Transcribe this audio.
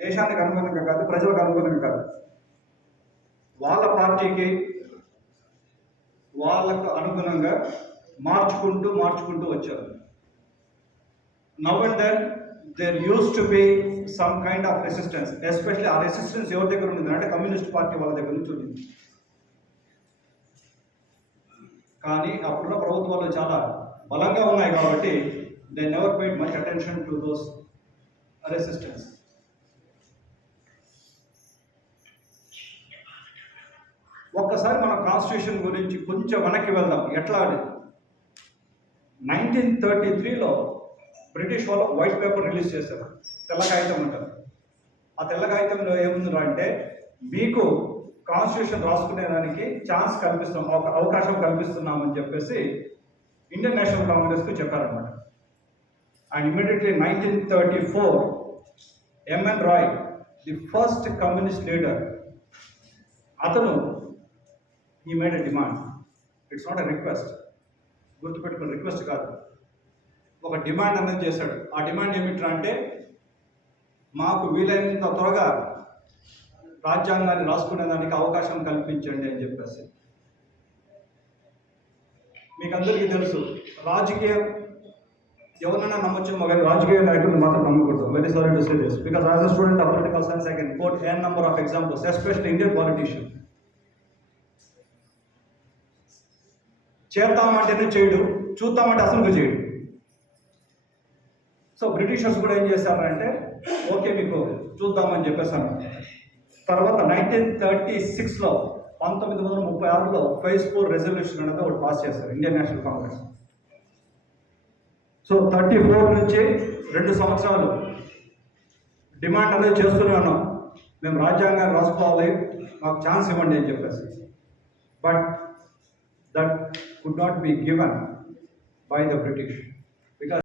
దేశానికి అనుగుణంగా కాదు, ప్రజలకు అనుగుణంగా కాదు, వాళ్ళ పార్టీకి వాళ్ళకు అనుగుణంగా మార్చుకుంటూ వచ్చారు. Now and then there use to be some kind of resistance, especially ఆ రెసిస్టెన్స్ ఎవరి దగ్గర ఉంది అంటే కమ్యూనిస్ట్ పార్టీ వాళ్ళ దగ్గర నుంచి ఉంది. కానీ అప్పుడున్న ప్రభుత్వాలు చాలా బలంగా ఉన్నాయి కాబట్టి they never paid much attention to those resistance. ఒక్కసారి మన కాన్స్టిట్యూషన్ గురించి కొంచెం వెనక్కి వెళ్దాం. ఎట్లా అది 1933లో బ్రిటిష్ వాళ్ళు వైట్ పేపర్ రిలీజ్ చేశారు, తెల్ల కాగితం అంటారు. ఆ తెల్ల కాగితంలో ఏముంది అంటే మీకు కాన్స్టిట్యూషన్ రాసుకునేదానికి ఛాన్స్ కల్పిస్తాం, అవకాశం కల్పిస్తున్నామని చెప్పేసి ఇండియన్ నేషనల్ కాంగ్రెస్కు చెప్పారనమాట. And immediately 1934 MN Roy, the first communist leader, అతను he made a demand. It's not a request. గుర్తుపెట్టుకుని రిక్వెస్ట్ కాదు, ఒక డిమాండ్ అనేది చేశాడు. ఆ డిమాండ్ ఏమిట్రా అంటే మాకు వీలైనంత త్వరగా రాజ్యాంగాన్ని రాసుకునేదానికి అవకాశం కల్పించండి అని చెప్పేసి. మీకు అందరికీ తెలుసు, రాజకీయం ఎవరినైనా నమ్మొచ్చు, మగ రాజకీయ నాయకులు మాత్రం నమ్మకూడదు. Very sorry to say this because as a student of political science I can coat n number of examples, especially Indian politicians. చేద్దామంటేనే చేయడు, చూద్దామంటే అసలు చేయడు. సో బ్రిటిషర్స్ కూడా ఏం చేశారంటే ఓకే మీకు చూద్దామని చెప్పేసాను. తర్వాత 1936లో 1936లో ఫేజ్ 4 రెజల్యూషన్ అనేది ఒకటి పాస్ చేశారు ఇండియన్ నేషనల్ కాంగ్రెస్. సో 34 నుంచి 2 సంవత్సరాలు డిమాండ్ అనేది చేస్తూనే ఉన్నాం, మేము రాజ్యాంగాన్ని రాసుకోవాలి, మాకు ఛాన్స్ ఇవ్వండి అని చెప్పేసి. But that could not be given by the British.